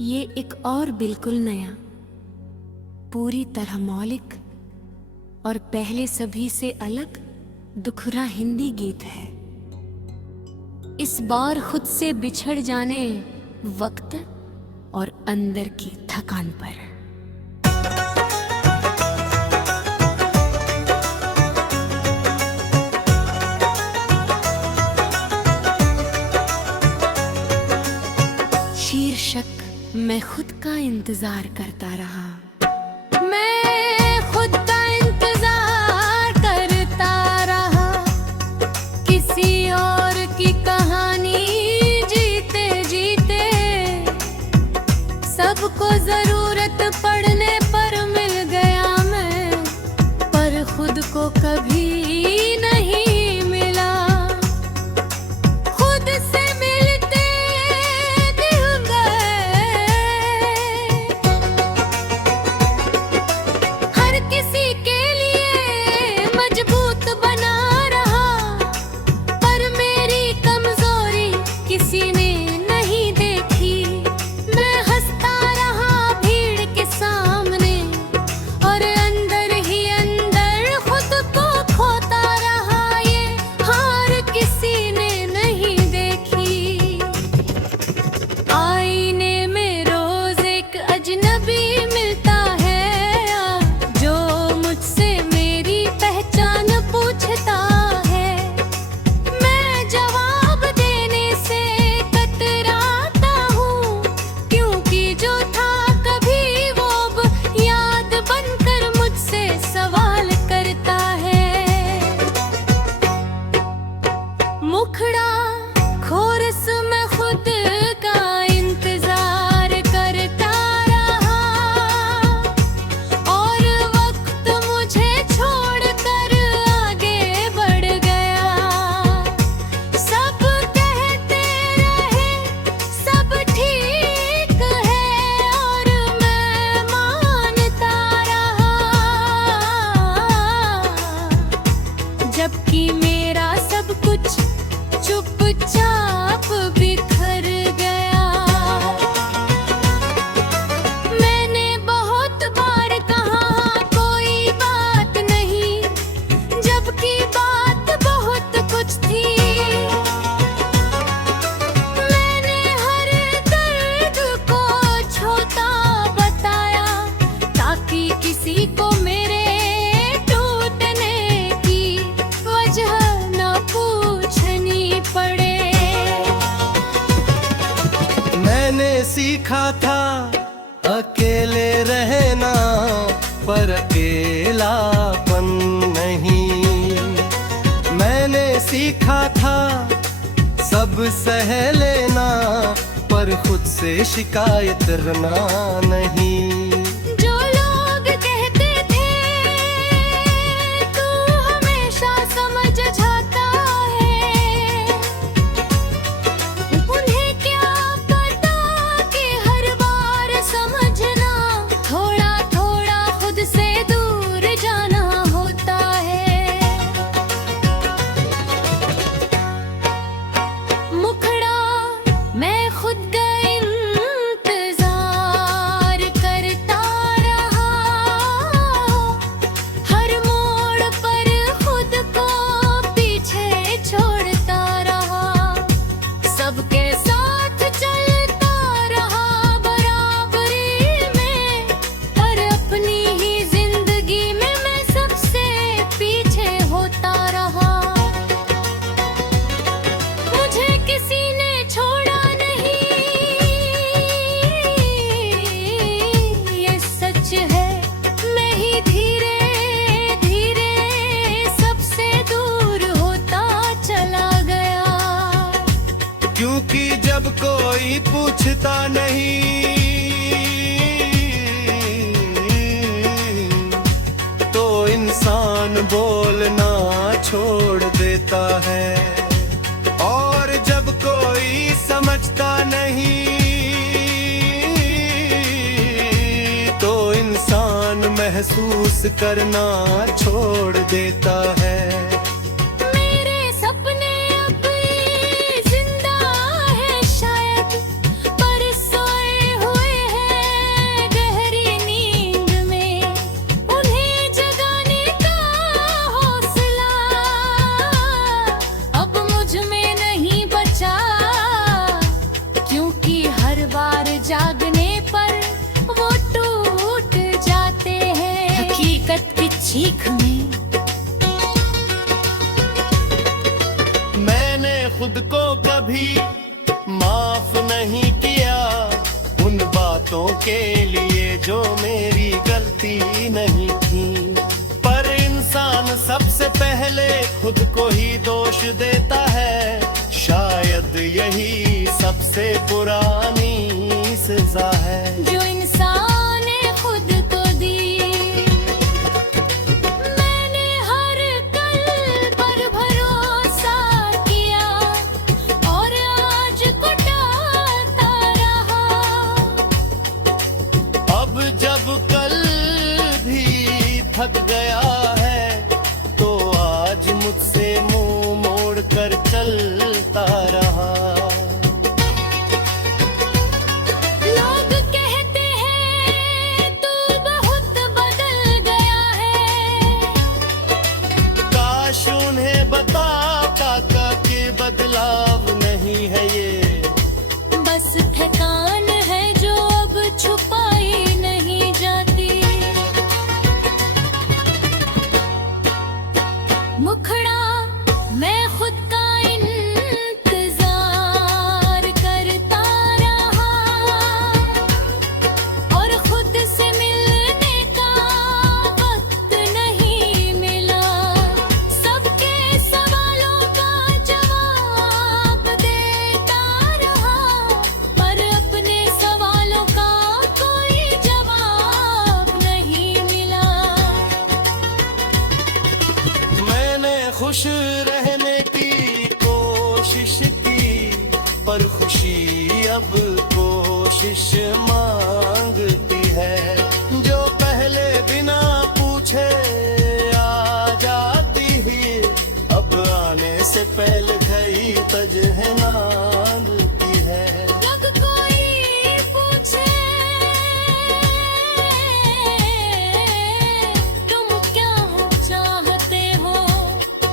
ये एक और बिल्कुल नया, पूरी तरह मौलिक और पहले सभी से अलग दुखरा हिंदी गीत है। इस बार खुद से बिछड़ जाने वक्त और अंदर की थकान पर। शीर्षक मैं खुद का इंतजार करता रहा। मैं खुद का इंतजार करता रहा, किसी और की कहानी जीते जीते। सबको जरूरत पड़ने पर मिल गया मैं, पर खुद को कभी नहीं मिला। खुद से मिलते दिल गए, हर किसी के लिए मजबूत बना रहा, पर मेरी कमजोरी किसी ने नहीं देखी। मैं हंसता रहा भीड़ के सामने और अंदर ही अंदर खुद को खोता रहा। ये हार किसी ने नहीं देखी। आईने में रोज एक अजनबी मिलता है, जो मुझसे मेरी पहचान पूछता है। मैं जवाब देने से कतराता हूँ, क्योंकि जो था कभी वो अब याद बनकर मुझसे सवाल करता है। मुखड़ा खोरस में खुद का इंतजार करता रहा, और वक्त मुझे छोड़कर आगे बढ़ गया। सब कहते रहे सब ठीक है, और मैं मानता रहा, जबकि मेरा सब कुछ चुपचाप बिखर गया। मैंने बहुत बार कहा कोई बात नहीं, जबकि बात बहुत कुछ थी। मैंने हर दर्द को छोटा बताया, ताकि किसी को मेरे टूटने की वजह न पूछनी पड़े। मैंने सीखा था अकेले रहना, पर अकेलापन नहीं। मैंने सीखा था सब सह लेना, पर खुद से शिकायत करना नहीं। जो लोग कहते थे तू हमेशा समझ जाता है, उन्हें क्या पता कि हर बार समझना थोड़ा थोड़ा खुद से दूर जाना होता है। मुखड़ा मैं खुद का इंतजार करता रहा, हर मोड़ पर खुद को पीछे छोड़ता रहा। सबके साथ चलता रहा बराबरी में, पर अपनी ही जिंदगी में मैं सबसे पीछे होता रहा। मुझे किसी ने छोड़ा नहीं, ये सच है। मैं ही धीरे धीरे सबसे दूर होता चला गया। क्योंकि जब कोई पूछता नहीं, तो इंसान बोलना छोड़ देता है। और जब कोई समझता नहीं, तो इंसान महसूस करना छोड़ देता है। मेरे सपने अब जिंदा है शायद, पर सोए हुए बार जागने पर वो टूट जाते हैं। हकीकत की चीख में मैंने खुद को कभी माफ नहीं किया उन बातों के लिए जो मेरी गलती नहीं थी। पर इंसान सबसे पहले खुद को ही दोष देता है, शायद यही सबसे पुरानी सजा है जो इंसान ने खुद को दी। मैंने हर कल पर भरोसा किया और आज को टालता रहा। अब जब कल भी थक गया है तो आज मुझसे मुंह मोड़ कर चलता रहा। लोग कहते हैं तू बहुत बदल गया है। काश उन्हें बता काका के बदलाव नहीं है ये, बस थकान है जो अब छुपाई नहीं जाती। मुखड़ा मैं खुद का इंतजार करता रहा और खुद से मिलने का वक्त नहीं मिला। सबके सवालों का जवाब देता रहा पर अपने सवालों का कोई जवाब नहीं मिला। मैंने खुश रहने की कोशिश की पर खुशी अब कोशिश मांगती है। जो पहले बिना पूछे आ जाती ही अब आने से पहले गई तजहनाती है। जब कोई पूछे तुम क्या चाहते हो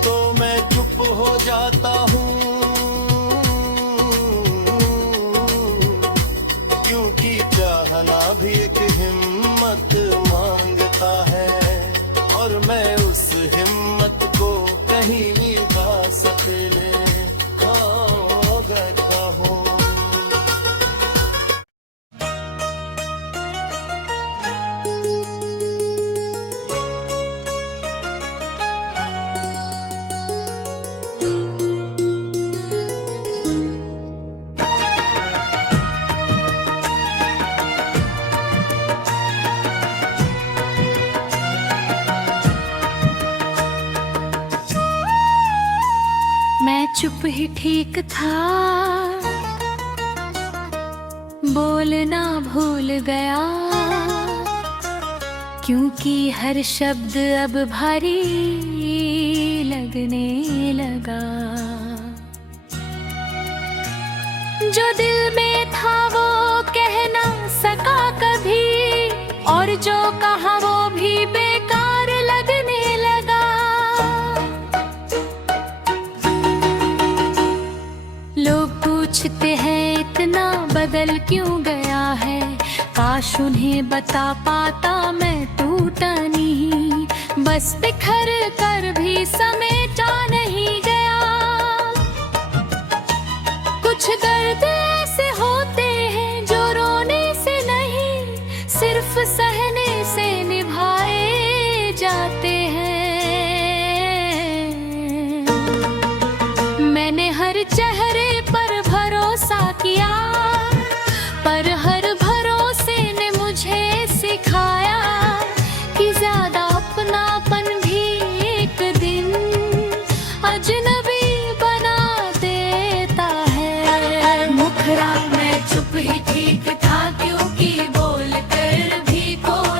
तो मैं चुप हो जाता हूँ क्योंकि चाहना भी एक हिम्मत मांगता है और मैं उस हिम्मत को कहीं पा सकने खो गया हूँ। मैं चुप ही ठीक था, बोलना भूल गया क्योंकि हर शब्द अब भारी लगने लगा। जो दिल में था वो कह ना सका कभी और जो कहा वो भी बेकार लगने लगा। लोग पूछते हैं इतना बदल क्यों गया है, काश उन्हें बता पाता मैं टूटा नहीं, बस बिखर कर भी समेटा नहीं गया। कुछ दर्द ऐसे होते हैं जो रोने से नहीं सिर्फ सहने से निभाए जाते हैं। मैंने हर चेहरे पर भरोसा किया पर हर भरोसे ने मुझे सिखाया कि ज्यादा अपनापन भी एक दिन अजनबी बना देता है। मुखरा मैं चुप ही ठीक था क्योंकि बोल कर भी कोई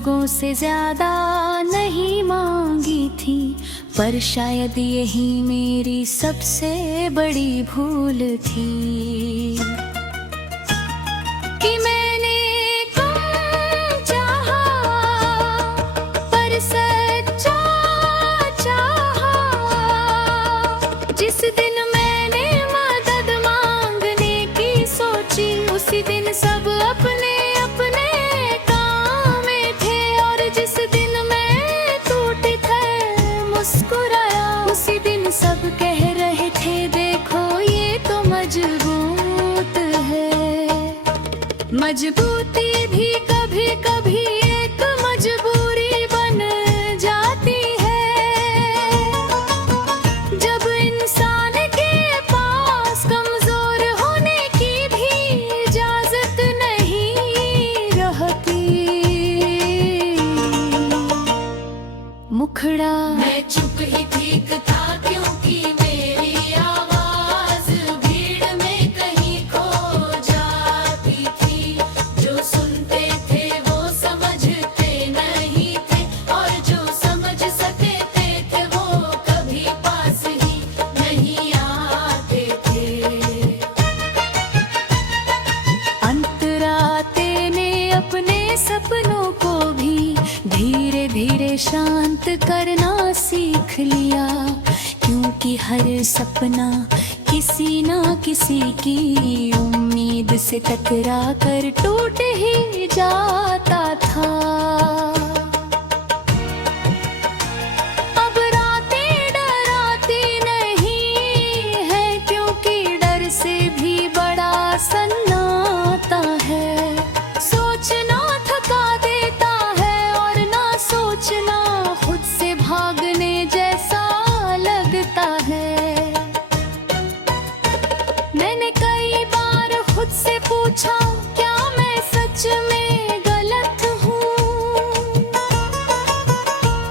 लोगों से ज्यादा नहीं मांगी थी, पर शायद यही मेरी सबसे बड़ी भूल थी कि मैंने कम चाहा पर सच्चा चाहा। जिस दिन मैंने मदद मांगने की सोची, उसी दिन सब अपने अपने काम में थे। और जिस दिन मैं टूटी थी मुस्कुराया, उसी दिन सब कह रहे थे देखो ये तो मजबूत है। मजबूती भी कभी कभी एक मजबूरी बन जाती है, जब इंसान के पास कमजोर होने की भी इजाजत नहीं रहती। मुखड़ा मैं चुप ही ठीक था, क्योंकि मेरी आवाज भीड़ में कहीं खो जाती थी। जो सुनते थे वो समझते नहीं थे, और जो समझ सकते थे वो कभी पास ही नहीं आते थे। अंतराते ने अपने सपनों को भी धीरे धीरे शांत करना सीख लिया, क्योंकि हर सपना किसी ना किसी की उम्मीद से टकरा कर टूट ही जाता था। अब रातें डराती नहीं है, क्योंकि डर से भी बड़ा सन्नाटा है। सोचना थका देता है और ना सोचना खुद से भागने जैसा लगता है। मैंने कई बार खुद से पूछा क्या मैं सच में गलत हूँ,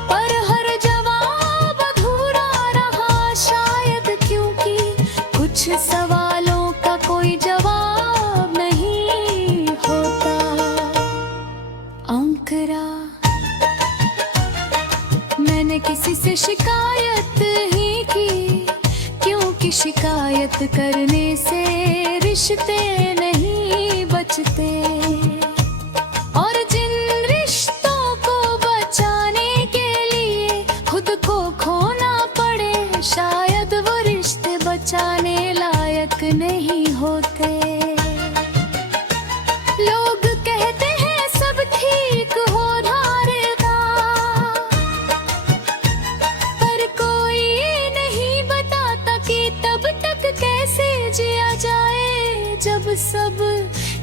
पर हर जवाब अधूरा रहा, शायद क्योंकि कुछ सवालों का कोई जवाब नहीं होता। अंकरा मैंने किसी से शिकायत ही की, क्योंकि शिकायत करने से रिश्ते नहीं बचते। और जिन रिश्तों को बचाने के लिए खुद को खोना पड़े, शायद वो रिश्ते बचाने लायक नहीं होते। लोग कहते हैं सब ठीक हो धारेगा, पर कोई नहीं बताता कि तब तक कैसे जिया जाए जब सब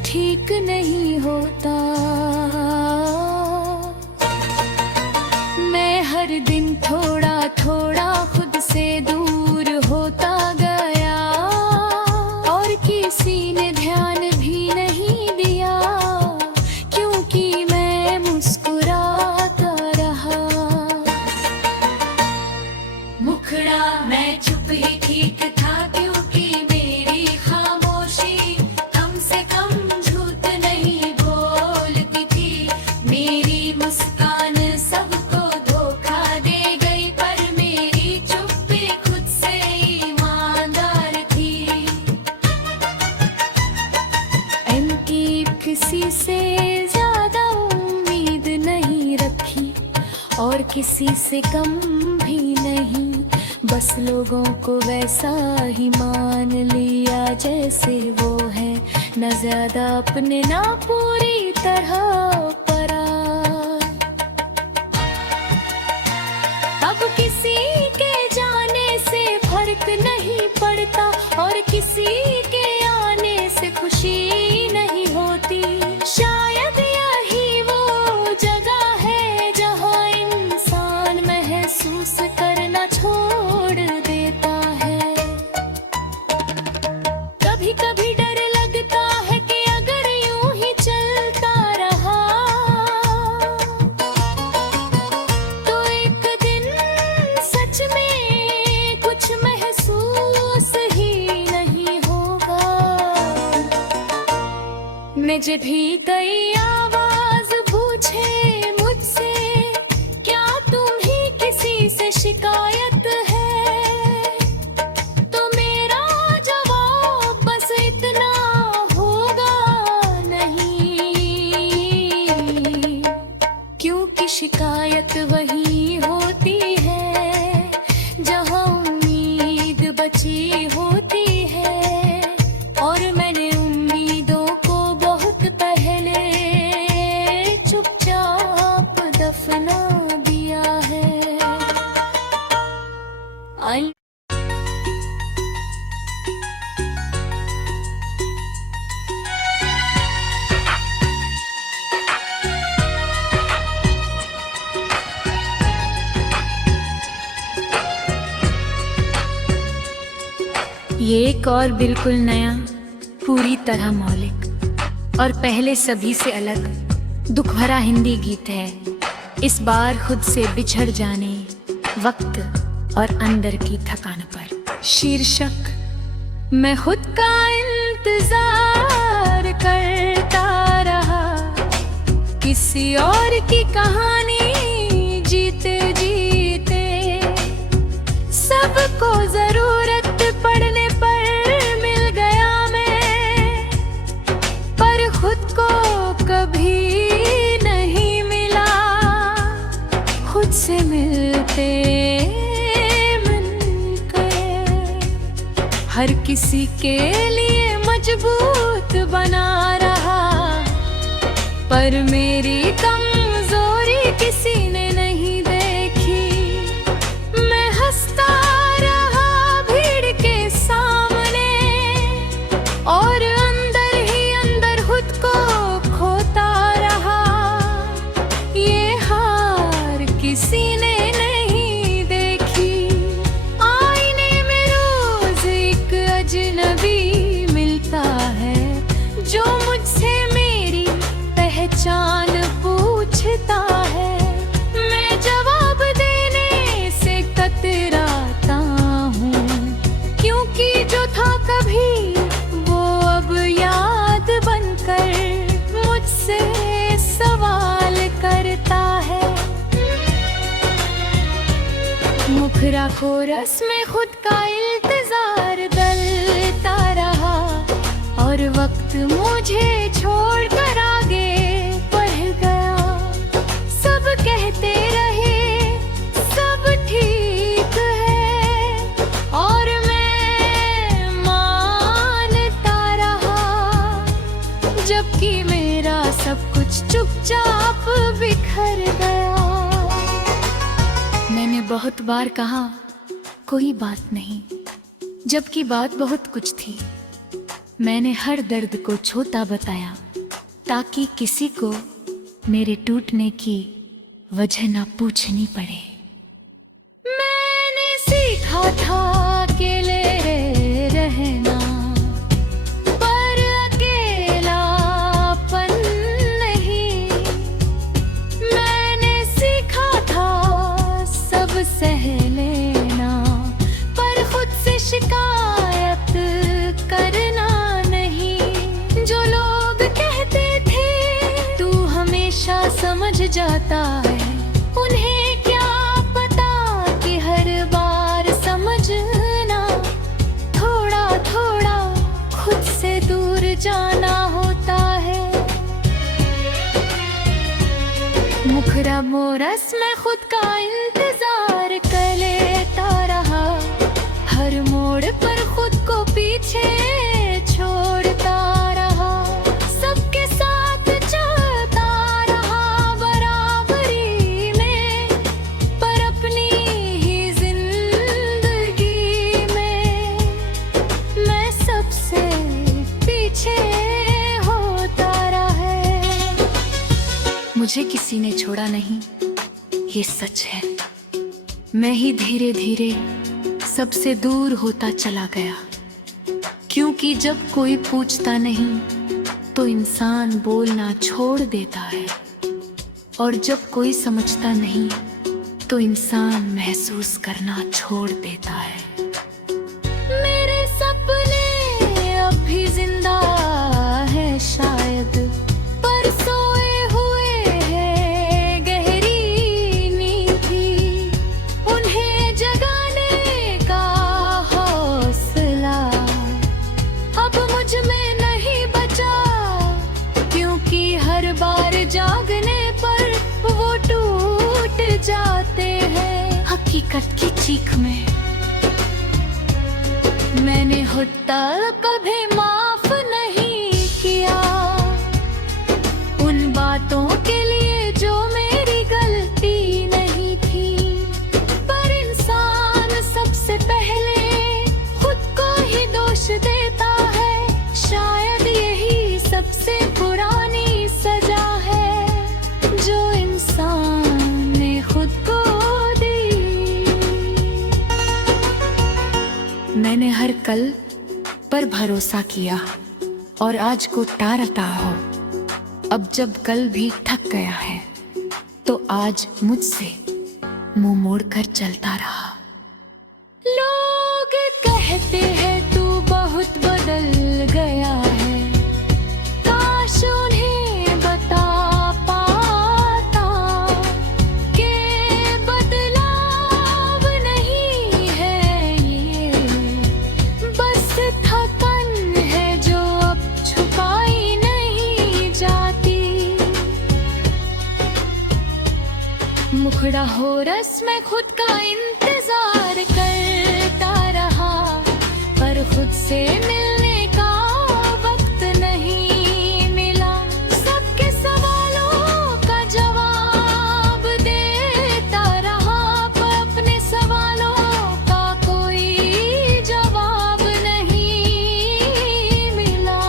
ठीक नहीं होता। मैं हर दिन थोड़ा थोड़ा खुद से दूर होता गया, और किसी ने ध्यान भी नहीं दिया, क्योंकि मैं मुस्कुराता रहा। मुखड़ा मैं चुप ही ठीक था, क्योंकि मेरी खामोशी कम से कम झूठ नहीं बोलती थी। मेरी मुस्कान सबको धोखा दे गई, पर मेरी चुप्पी खुद से ईमानदार थी। इनकी किसी से ज्यादा उम्मीद नहीं रखी, और किसी से कम भी नहीं। बस लोगों को वैसा ही मान लिया जैसे वो है, न ज्यादा अपने ना पूरी तरह पराया। अब किसी के जाने से फर्क नहीं पड़ता, और किसी के आने से खुशी नहीं होती। शायद यही वो जगह है जहाँ इंसान महसूस करना छोड़ देता है। कभी कभी डर लगता है कि अगर यूं ही चलता रहा, तो एक दिन सच में कुछ महसूस ही नहीं होगा। मुझे भी कई आवाज पूछे मुझ बची होती है, और मैंने उम्मीदों को बहुत पहले चुपचाप दफना दिया है। ये एक और बिल्कुल नया, पूरी तरह मौलिक और पहले सभी से अलग दुख भरा हिंदी गीत है। इस बार खुद से बिछड़ जाने, वक्त और अंदर की थकान पर। शीर्षक: मैं खुद का इंतजार करता रहा, किसी और की कहानी जीते जीते। सबको जरूरत पड़ने पर मिल गया मैं, पर खुद को कभी नहीं मिला। खुद से मिलते मिलकर हर किसी के लिए मजबूत बना रहा, पर मेरी कमजोरी किसी ने नहीं देखी। मैं हंसता रहा भीड़ के सामने, और अंदर ही अंदर खुद को खोता रहा। ये हार किसी ने नहीं देखी। आईने में रोज एक अजनबी मिलता है, जो मुझसे मेरी पहचान पूछता है। मैं जवाब देने से कतराता हूँ, क्योंकि जो था कभी वो अब याद बनकर मुझसे सवाल करता है। मुखरा कोरस में खुद का इंतजार दलता रहा, और वक्त मुझे छोड़कर आगे बढ़ गया। सब कहते रहे सब ठीक है, और मैं मानता रहा, जबकि मेरा सब कुछ चुपचाप बिखर गया। मैंने बहुत बार कहा कोई बात नहीं, जबकि बात बहुत कुछ थी। मैंने हर दर्द को छोटा बताया, ताकि किसी को मेरे टूटने की वजह ना पूछनी पड़े। मैंने सीखा था अकेले रहना, पर अकेलापन नहीं। मैंने सीखा था सब सह लेना, पर खुद से शिकायत करना नहीं। जो लोग कहते थे तू हमेशा समझ जाता है, उन्हें क्या पता कि हर बार समझना थोड़ा थोड़ा खुद से दूर जाना होता है। मुखरा मोरस में खुद का इंतजार कर लेता रहा, हर मोड़ पर खुद को पीछे छोड़ता रहा। सबके साथ चलता रहा बराबरी में, पर अपनी ही जिंदगी में मैं सबसे पीछे होता रहा। मुझे किसी ने छोड़ा नहीं, ये सच है। मैं ही धीरे धीरे सबसे दूर होता चला गया, क्योंकि जब कोई पूछता नहीं तो इंसान बोलना छोड़ देता है, और जब कोई समझता नहीं तो इंसान महसूस करना छोड़ देता है। मेरे सपने अब भी जिंदा है शायद, पर सोए हुए हैं गहरी नींद भी। उन्हें जगाने का हौसला अब मुझ में नहीं बचा, क्योंकि हर बार जागने पर वो टूट जाते हैं। हकीकत की चीख में खुद तक कभी माफ नहीं किया उन बातों के लिए जो मेरी गलती नहीं थी। पर इंसान सबसे पहले खुद को ही दोष देता है, शायद यही सबसे पुरानी सजा है जो इंसान ने खुद को दी। मैंने हर कल पर भरोसा किया और आज को टालता हो। अब जब कल भी थक गया है तो आज मुझसे मुंह मोड़कर चलता रहा। लोग कहते हैं तू बहुत बदल गया है, काश उन्हें बता पाता कि बदलाव नहीं है ये, बस थकन है जो अब छुपाई नहीं जाती। मुखड़ा हो रस में खुद का इंतजार करता रहा, पर खुद से मिलने का वक्त नहीं मिला। सबके सवालों का जवाब देता रहा, पर अपने सवालों का कोई जवाब नहीं मिला।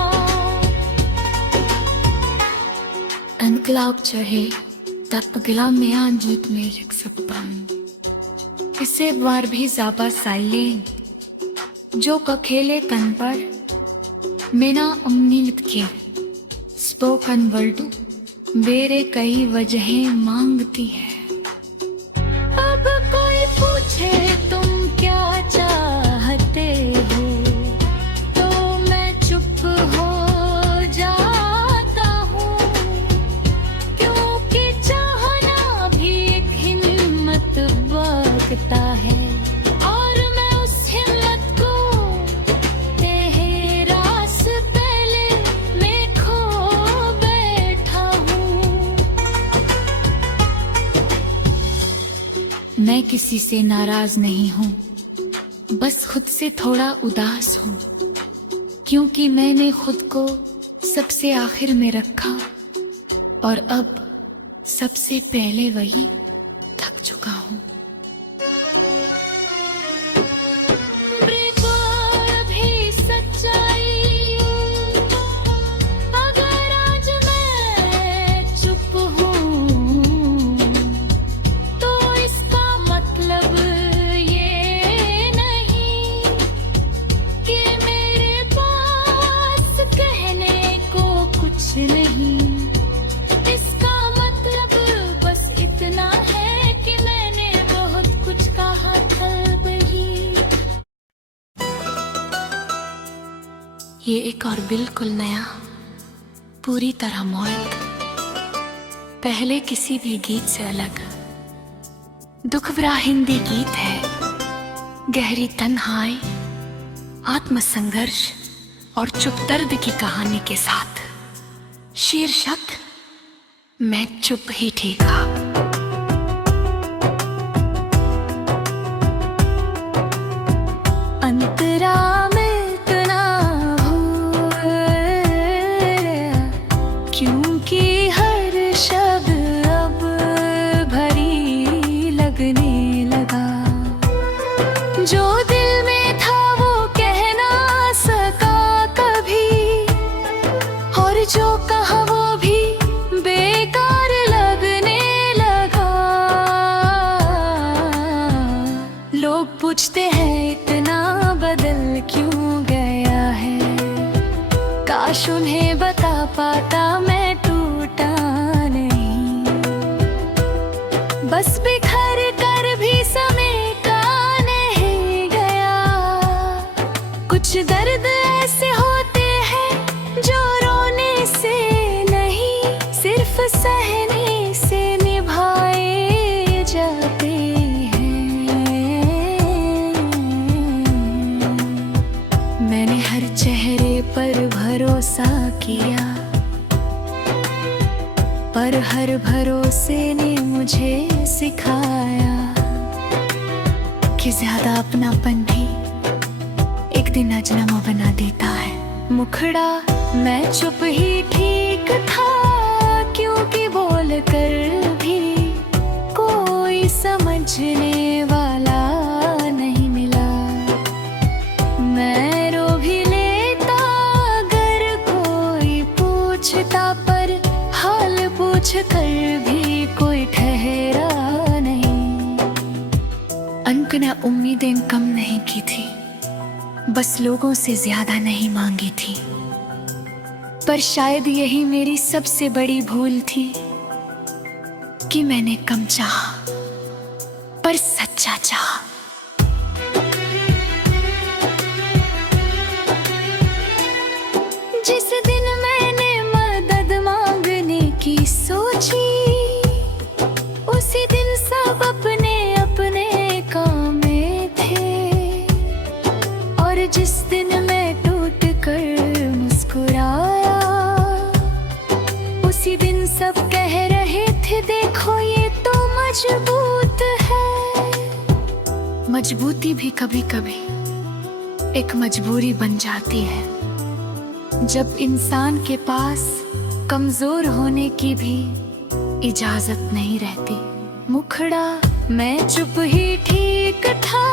इनकलाब चाहे तब गिला में आंजुत में रख सकता हूँ। इसे बार भी ज़ाबा साइलेंट जो कखेले तन पर मेना उम्मीद के स्पोकन वर्डू बेरे कई वजहें मांगती है। अब कोई पूछे तुम क्या चाहते हो तो मैं चुप हो जाता हूँ, क्योंकि चाहना भी एक हिम्मत बकता है और मैं उस हिम्मत को तेरा से पहले मैं खो बैठा हूँ। मैं किसी से नाराज नहीं हूँ, बस खुद से थोड़ा उदास हूँ, क्योंकि मैंने खुद को सबसे आखिर में रखा और अब सबसे पहले वही थक चुका हूँ। भी सच्चाई अगर आज मैं चुप हूँ तो इसका मतलब ये नहीं कि मेरे पास कहने को कुछ नहीं। इसका मतलब बस इतना है कि मैंने बहुत कुछ कहा था वही। ये एक और बिल्कुल नया, पूरी तरह मौत, पहले किसी भी गीत से अलग दुखभरा हिंदी गीत है। गहरी तन्हाई, आत्मसंघर्ष और चुप दर्द की कहानी के साथ। शीर्षक मैं चुप ही ठीक था। अंतरा में इतना हो क्योंकि हर शब्द अब भरी लगने लगा। जो दिल में था वो कह ना सका कभी, और जो कहा वो भी बेकार लगने लगा। लोग पूछते हैं इतना बदल क्यों गया है, काश उन्हें बता पाता मैं टूटा नहीं। बस बिखर कर भी समय का नहीं गया। कुछ दर्द ऐसे होते हैं जो रोने से नहीं, सिर्फ सहने से निभाए जाते हैं। मैंने हर चेहरे पर भरोसा किया, पर हर भरोसे ने मुझे सिखाया कि ज्यादा अपनापन भी एक दिन अजनबी बना देता है। मुखड़ा मैं चुप ही ठीक था, क्योंकि बोल कर भी कोई समझने वाला नहीं मिला। मैं रो भी लेता अगर कोई पूछता, पर हाल पूछ कर भी कोई ठहरा नहीं। अंक ने उम्मीदें कम नहीं की थी, बस लोगों से ज्यादा नहीं मांगी थी। पर शायद यही मेरी सबसे बड़ी भूल थी कि मैंने कम चाहा पर सच्चा चाहा। जिस दिन मैंने मदद मांगने की सोची, उसी दिन सब अपने अपने काम में थे। और जिस दिन मैं टूट कर मुस्कुराया, उसी दिन सब कह रहे थे देखो ये तो मजबूत है। मजबूती भी कभी कभी एक मजबूरी बन जाती है, जब इंसान के पास कमजोर होने की भी इजाजत नहीं रहती। मुखड़ा मैं चुप ही ठीक था,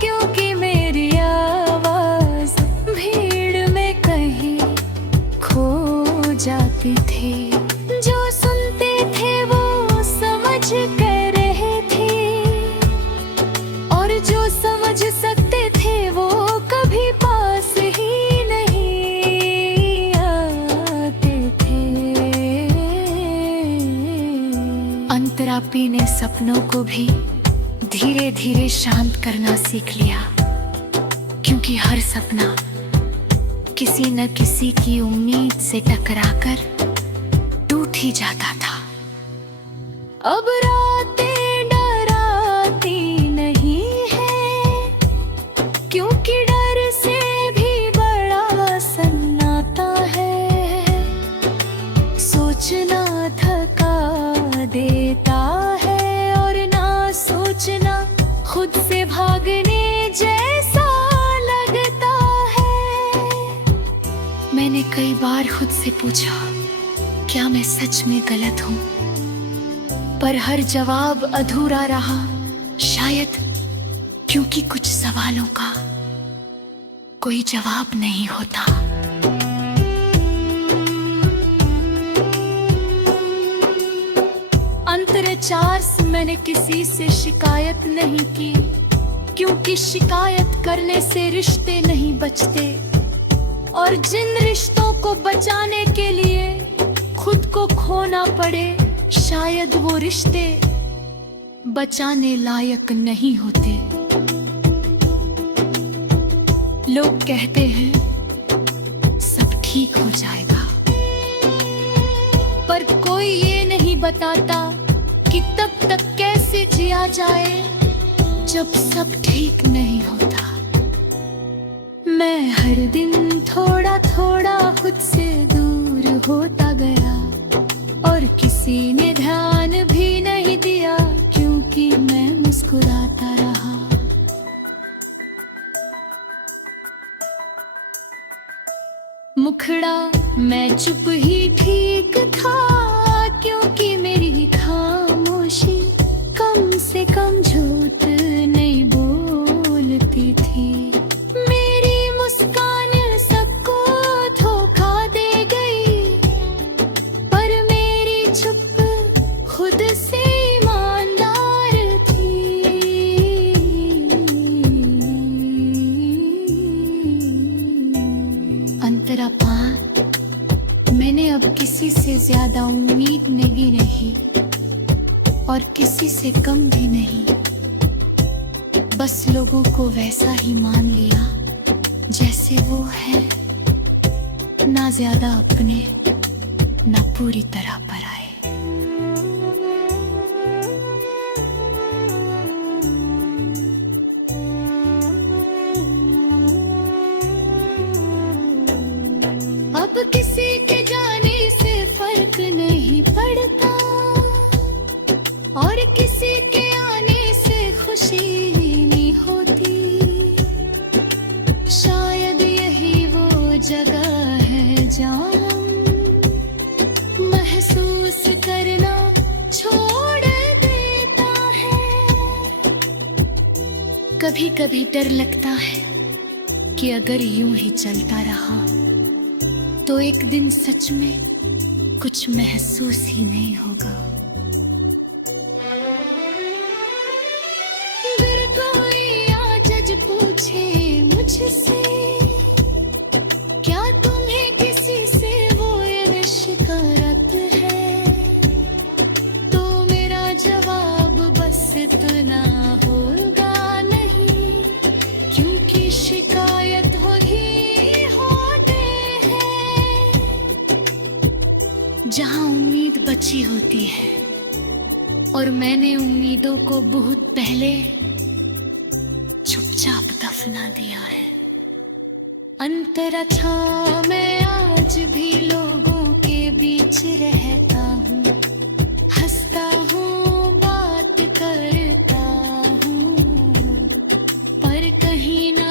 क्योंकि मेरी आवाज भीड़ में कहीं खो जाती थी। जो सुनते थे वो समझ कर रहे थे, और जो समझ सकते थे वो कभी पास ही नहीं आते थे। अंतरापी ने सपनों को भी धीरे धीरे शांत करना सीख लिया, क्योंकि हर सपना किसी न किसी की उम्मीद से टकराकर टूट ही जाता था। अब रातें डराती नहीं है, क्योंकि डर से भी बड़ा सन्नाटा है। सोचना थका देता है, और ना सोचना खुद से भागने जैसा लगता है। मैंने कई बार खुद से पूछा क्या मैं सच में गलत हूँ, पर हर जवाब अधूरा रहा। शायद क्योंकि कुछ सवालों का कोई जवाब नहीं होता। अंतरचार से मैंने किसी से शिकायत नहीं की, क्योंकि शिकायत करने से रिश्ते नहीं बचते, और जिन रिश्तों को बचाने के लिए खुद को खोना पड़े, शायद वो रिश्ते बचाने लायक नहीं होते। लोग कहते हैं सब ठीक हो जाएगा, पर कोई ये नहीं बताता कि तब तक कैसे जिया जाए जब सब ठीक नहीं होता। मैं हर दिन थोड़ा थोड़ा खुद से दूर होता गया, और किसी ने ध्यान भी नहीं दिया, क्योंकि मैं मुस्कुराता रहा। मुखड़ा मैं चुप ही ठीक था, क्योंकि मेरी खामोशी कम से कम झूठ नहीं बोलती थी। मेरी मुस्कान सबको धोखा दे गई, पर मेरी चुप खुद से ईमानदार थी। अंतरापा मैंने अब किसी से ज्यादा उम्मीद नहीं रही, और किसी से कम भी नहीं। बस लोगों को वैसा ही मान लिया जैसे वो है, ना ज्यादा अपने ना पूरी तरह पराए। अब किसी के जाने से फर्क नहीं पड़ता, और किसी के आने से खुशी नहीं होती। कभी कभी डर लगता है कि अगर यूं ही चलता रहा तो एक दिन सच में कुछ महसूस ही नहीं होगा। अगर कोई आज जज पूछे मुझसे क्या तुम्हें किसी से वो ये शिकायत है, तो मेरा जवाब बस इतना होगा, नहीं, क्योंकि शिकायत होती होते हैं जहां उम्मीद बची होती है, और मैंने उम्मीदों को बहुत पहले चुपचाप दफना दिया है। अंतरा था मैं आज भी लोगों के बीच रहता हूँ, हंसता हूँ, बात करता हूँ, पर कहीं ना